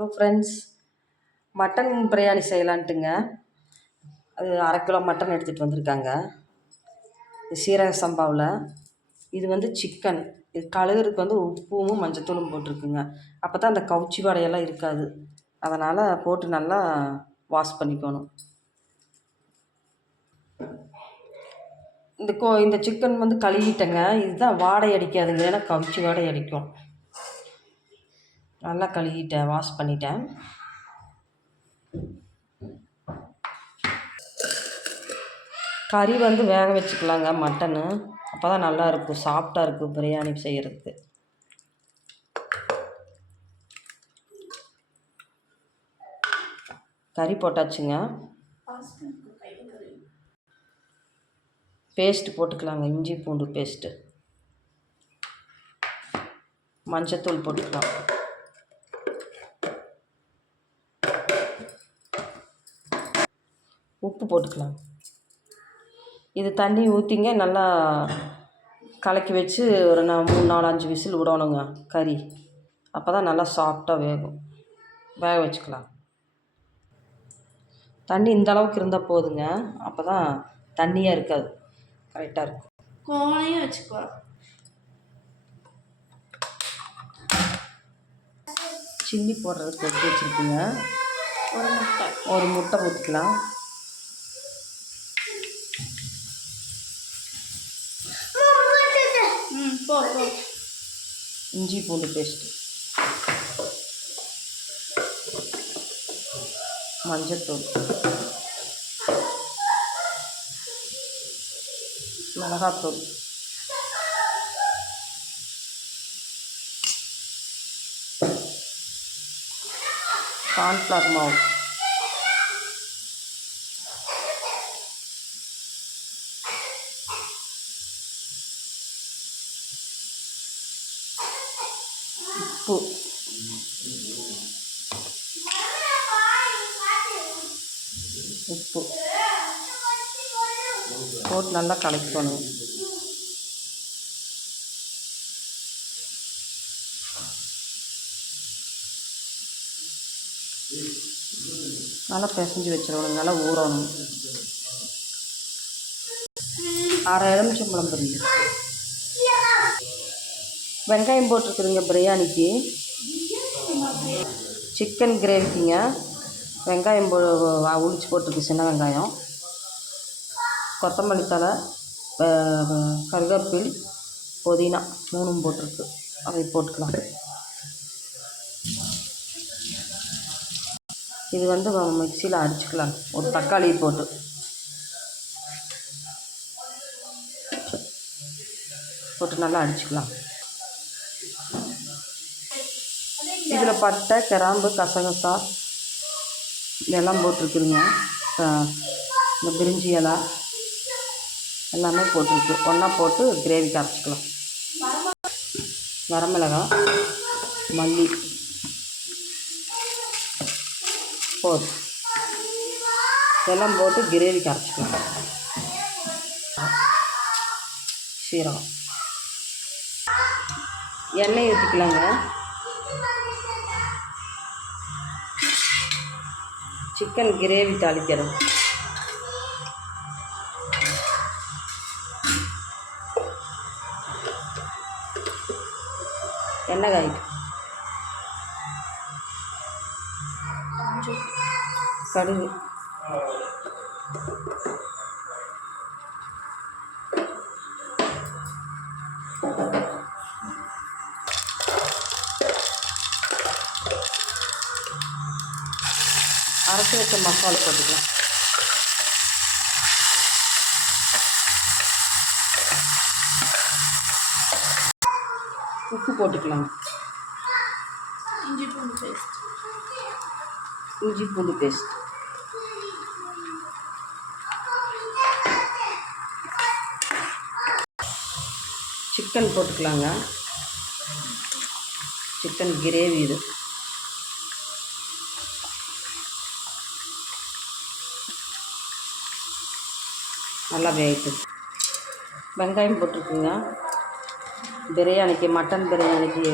Hello friends mutton biryani செய்யலான்ட்டுங்க. அது அரை கிலோ மட்டன் எடுத்துகிட்டு வந்திருக்காங்க. சீரக சம்பாவில். இது வந்து சிக்கன் இது கழுகுறதுக்கு வந்து உப்பும் மஞ்சத்தூளும் போட்டிருக்குங்க. அப்போ தான் அந்த கவுச்சி வாடையெல்லாம் இருக்காது. அதனால் போட்டு நல்லா வாஷ் பண்ணிக்கணும். இந்த கோ இந்த சிக்கன் வந்து கழுவிட்டேங்க. இதுதான் வாடை அடிக்காதுங்க. ஏன்னா கவுச்சி வாடை அடிக்கும். நல்லா கழுகிட்டேன் வாஷ் பண்ணிட்டேன். கறி வந்து வேக வச்சுக்கலாங்க மட்டனு. அப்போ தான் நல்லா இருக்கும் சாஃப்டாக இருக்கும் பிரியாணி செய்கிறதுக்கு கறி போட்டாச்சுங்க. பேஸ்ட்டு போட்டுக்கலாங்க இஞ்சி பூண்டு பேஸ்ட்டு. மஞ்சத்தூள் போட்டுக்கலாம். உப்பு போட்டுக்கலாம். இது தண்ணி ஊற்றிங்க நல்லா கலக்கி வச்சு ஒரு நா மூணு நாலு அஞ்சு விசில் விடணுங்க கறி. அப்போ தான் நல்லா சாஃப்டாக வேகும். வேக வச்சுக்கலாம். தண்ணி இந்த அளவுக்கு இருந்தால் போதுங்க. அப்போ தான் தண்ணியாக இருக்காது. கரெக்டாக இருக்கும். கோணையும் வச்சுக்கோ. சில்லி போடுறதுக்கு எடுத்து வச்சுருக்குங்க? ஒரு முட்டை. ஒரு முட்டை ஊற்றிக்கலாம் ம் போ போ இஞ்சி பூண்டு பேஸ்ட்டு மஞ்சத்தூள் மிளகாத்தூள் கார்ன்ஃப்ளவர் உப்பு உப்பு போட்டு நல்லா கலக்கணும். நல்லா பிசைஞ்சு வச்சிடணும் நல்லா ஊறணும். அரை எலுமிச்சம்பழம் பிரிஞ்சு வெங்காயம் போட்டிருக்குதுங்க பிரியாணிக்கு. சிக்கன் கிரேவிக்குங்க வெங்காயம் போ உளிச்சு போட்டிருக்கு சின்ன வெங்காயம். கொத்தமல்லி தழை கருவேப்பில் புதினா மூணும் போட்டிருக்கு. அதை போட்டுக்கலாம். இது வந்து மிக்சியில் அடிச்சுக்கலாம். ஒரு தக்காளி போட்டு. போட்டு நல்லா அடிச்சுக்கலாம். இதில் பட்டை கிராம்பு கசகசா இதெல்லாம் போட்டிருக்குதுங்க. இந்த பிரிஞ்சி இலை எல்லாமே போட்டிருக்கு. ஒன்றா போட்டு கிரேவிக்கு அரைச்சிக்கலாம். வரமிளகா மல்லி போதும் இதெல்லாம் போட்டு கிரேவிக்கு அரைச்சிக்கலாம். சீரகம். எண்ணெய் ஊற்றிக்கலாங்க சிக்கன் கிரேவி தாளிக்கிறோம். எண்ணெய் காய் கடுகு. அரைச்சி வச்ச மசாலா போட்டுக்கலாம். உப்பு போட்டுக்கலாம். இஞ்சி பூண்டு பேஸ்ட் இஞ்சி பூண்டு பேஸ்ட் சிக்கன் போட்டுக்கலாங்க. சிக்கன் கிரேவி இது. நல்லா வேகிட்டு வெங்காயம் போட்டிருக்குங்க. பிரியாணிக்கு மட்டன் பிரியாணிக்கு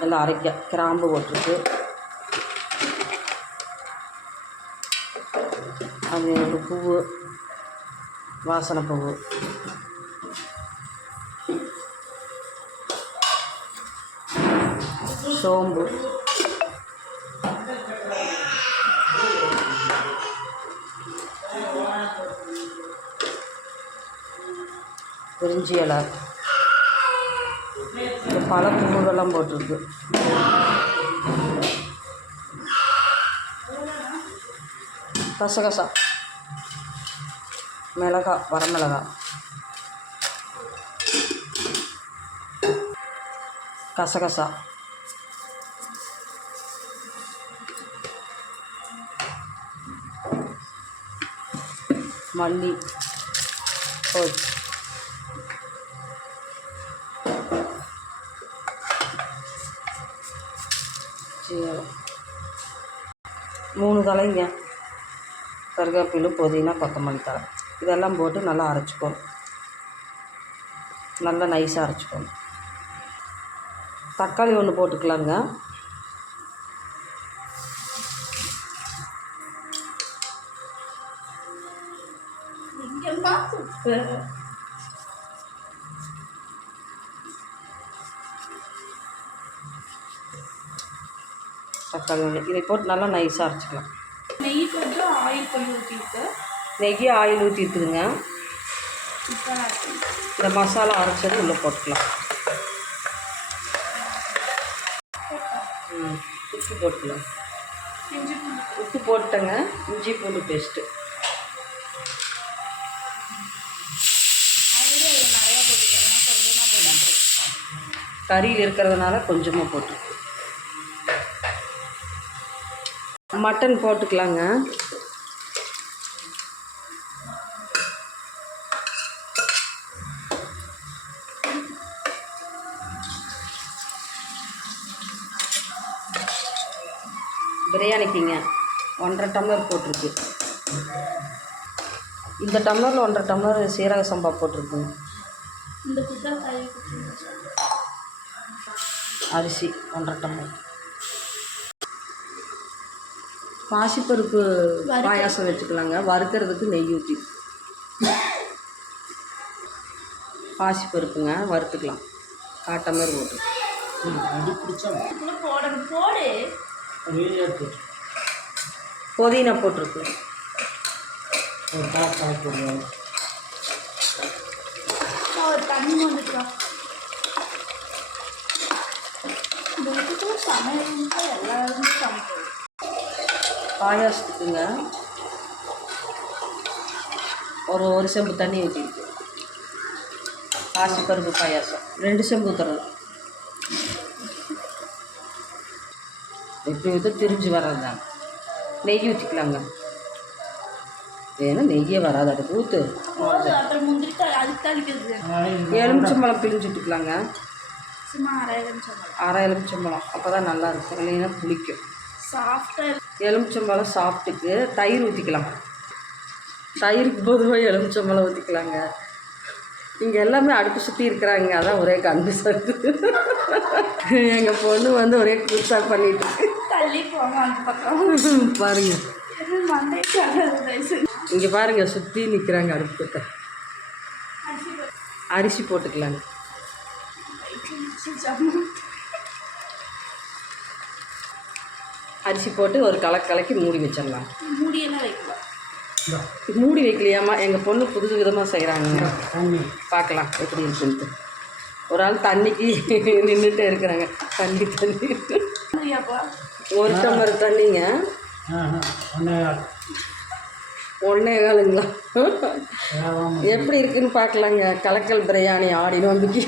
நல்லா அரைக்க கிராம்பு போட்டிருக்கு. அது ஒரு பூவு வாசனை பூவு. சோம்பு. பிரிஞ்சி இலை இந்த பல பூவுகள்லாம் போட்டிருக்கு. கசகசா. மிளகா வரமிளகா. கசகசா. மல்லி. ஓய் தலைங்க கருவேப்பிலை புதினா கொத்தமல்லி தழை இதெல்லாம் போட்டு நல்லா அரைச்சிக்கணும். நல்லா நைஸாக அரைச்சிக்கணும். தக்காளி ஒன்று போட்டுக்கலாங்க. இங்கேம்மா ஒன்று இதை போட்டு நல்லா நைஸாக அரைச்சிக்கலாம். நெய் கொஞ்சம் ஆயில் கொஞ்சம் ஊற்றிட்டு நெய் ஆயில் ஊற்றி இருக்குதுங்க இந்த மசாலா அரைச்சது உள்ளே போட்டுக்கலாம். உப்பு போட்டுக்கலாம். உப்பு போட்டேங்க. இஞ்சி பூண்டு பேஸ்ட்டு. கறியில் இருக்கிறதுனால கொஞ்சமாக போட்டு மட்டன் போட்டுக்கலாங்க. பிரியாணிக்குங்க ஒன்றரை டம்ளர் போட்டிருக்கு. இந்த டம்ளரில் ஒன்றரை டம்ளர் சீரக சம்பா போட்டிருக்குங்க. அரிசி ஒன்றரை டம்ளர். பாசிப்பருப்பு பாயாசம் வச்சுக்கலாங்க. வறுக்கிறதுக்கு நெய் ஊற்றி பாசிப்பருப்புங்க வறுத்துக்கலாம். காட்ட மாதிரி போட்டு. புதினா போட்டிருக்கு. சமையல் எல்லாருமே சமைக்கிறது பாயாசத்துக்குங்க ஒரு ஒரு செம்பு தண்ணி ஊற்றிருக்கு பாசிப்பருப்பு பாயாசம். ரெண்டு செம்பு ஊற்றுறது எப்படி ஊற்ற திரிஞ்சு வர்றது நெய் ஊற்றிக்கலாங்க வேணும் நெய்யே வராது அதுக்கு ஊற்று எலுமிச்சம்பழம் பிழிஞ்சு விட்டுக்கலாங்க சொன்னாங்க அரை எலுமிச்சம்பழம். அப்போ தான் நல்லா இருக்கும். இல்லைன்னா புளிக்கும். சாஃப்டாக எலுமிச்சம்பழம் சாப்பிட்டுக்கு தயிர் ஊற்றிக்கலாம் தயிருக்கு பொதுவாக எலுமிச்சம்பழம் ஊற்றிக்கலாங்க இங்கே எல்லாமே அடுப்பு சுற்றி இருக்கிறாங்க. அதான் ஒரே கன்ஃபியூஸ் எங்கள் பொண்ணு வந்து ஒரே குச்சா பண்ணிட்டு. தள்ளி போங்க அந்த பக்கம். பாருங்க. இங்கே பாருங்க சுற்றி நிற்கிறாங்க அடுப்பு கிட்ட அரிசி போட்டுக்கலாங்க. அரிசி போட்டு ஒரு கலக்கு கலக்கி மூடி வச்சிடலாம். மூடியெல்லாம் வைக்கலாம் மூடி வைக்கலையாம்மா? எங்கள் பொண்ணு புது விதமாக செய்கிறாங்க பார்க்கலாம் எப்படி இருக்குன்ட்டு. ஒரு ஆள் தண்ணிக்கு நின்றுட்டே இருக்கிறாங்க. தண்ணி தண்ணி. ஒரு டம்ளர் தண்ணிங்க. ஒன்றே காலுங்களா? எப்படி இருக்குன்னு பார்க்கலாங்க. கலக்கல் பிரியாணி ஆடி நோம்பிக்கு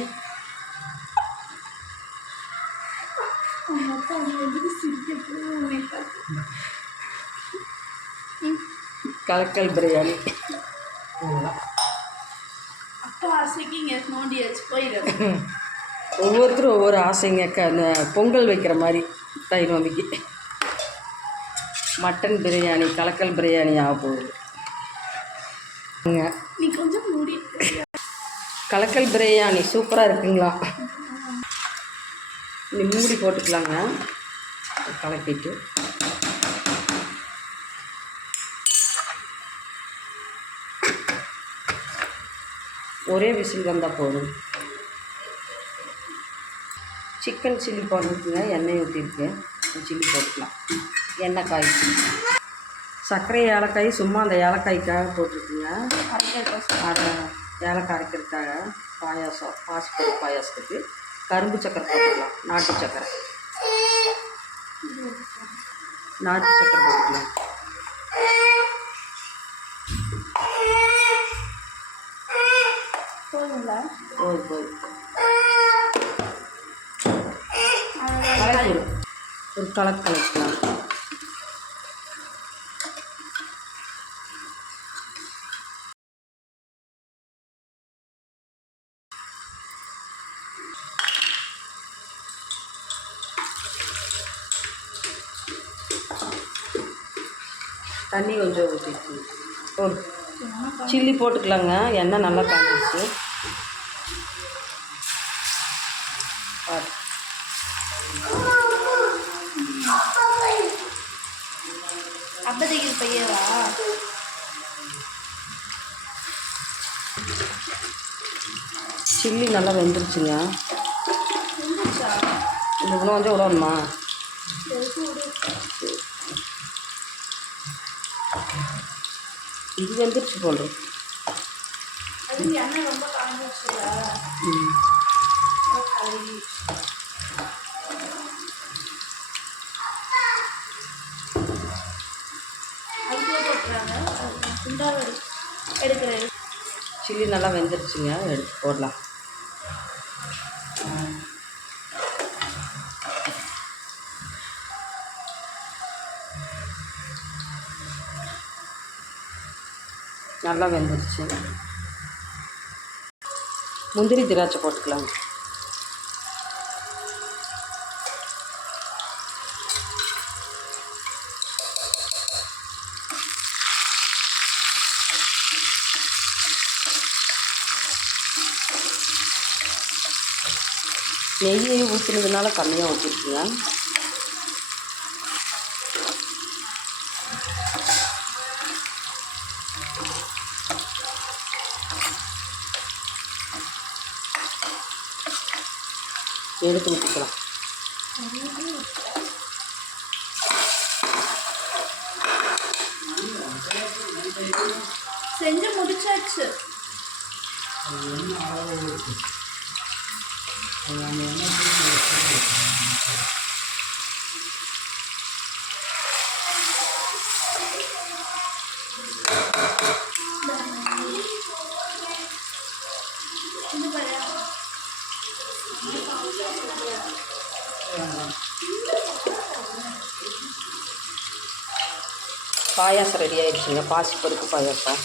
கலக்கல் பிரியாணி. ஒவ்வொருத்தரும் ஒவ்வொரு ஆசைங்க. க இந்த பொங்கல் வைக்கிற மாதிரி தை நோம்பிக்கு மட்டன் பிரியாணி கலக்கல் பிரியாணி ஆக போகுது. நீ கொஞ்சம் மூடி. கலக்கல் பிரியாணி சூப்பராக இருக்குங்களா? நீ மூடி போட்டுக்கலாங்க. கலக்கிட்டு. ஒரே விசில் வந்தால் போதும். சிக்கன் சில்லி போட்டுருக்குங்க எண்ணெய் ஊற்றிருக்கு சில்லி போட்டுக்கலாம். எண்ணெய் காய். சர்க்கரை ஏலக்காய் சும்மா அந்த ஏலக்காய்க்காக போட்டிருக்குங்க. அரைக்கிறதுக்கோசரம் அதை ஏலக்காய் அரைக்கிறதுக்காக பாயாசம் பாசிப்பருப்பு பாயாசத்துக்கு கரும்பு சக்கரை போட்டுக்கலாம். நாட்டு சக்கரை நாட்டு சக்கரை போட்டுக்கலாம். போதுங்களா போதும் போதும். ஒரு கலக்கு கலக்கலாம். தண்ணி கொஞ்சம் ஊற்றிட்டு போடு சில்லி போட்டுக்கலாங்க. எண்ணெய் நல்லா காஞ்சிச்சு அப்போதைக்கு இது பையவா சில்லி நல்லா வெந்துருச்சுங்க. இந்த இன்னும் கொஞ்சம் விடணுமா? இது வெந்துருச்சு போல். ம். சில்லி நல்லா வெந்துருச்சுங்க. எடுத்து போடலாம். நல்லா வெந்துருச்சு. முந்திரி திராட்சை போட்டுக்கலாங்க. நெய்யை ஊற்றுனதுனால கம்மியாக ஊற்றிருக்குங்க எடுத்து ஊற்றிக்கலாம் செஞ்சு முடிச்சாச்சு. பாயாசம் ரெடி ஆயிடுச்சுங்க. பாசிப்பருப்பு பாயாசம்.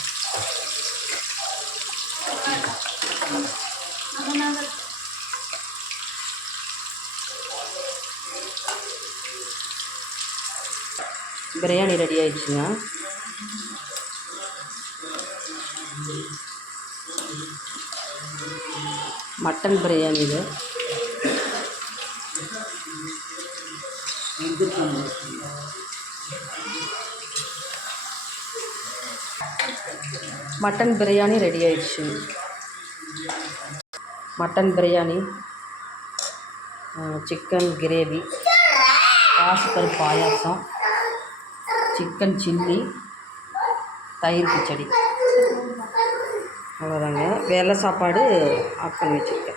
பிரியாணி ரெடி ஆயிடுச்சுங்க. மட்டன் பிரியாணி இது. மட்டன் பிரியாணி ரெடி ஆயிடுச்சு. மட்டன் பிரியாணி சிக்கன் கிரேவி பாசிப்பருப்பு பாயாசம். சிக்கன் சில்லி தயிர் கிச்சடி அவ்வளோதாங்க. வெள்ளை சாப்பாடு ஆஃப் பண்ணி வச்சுருக்கேன்.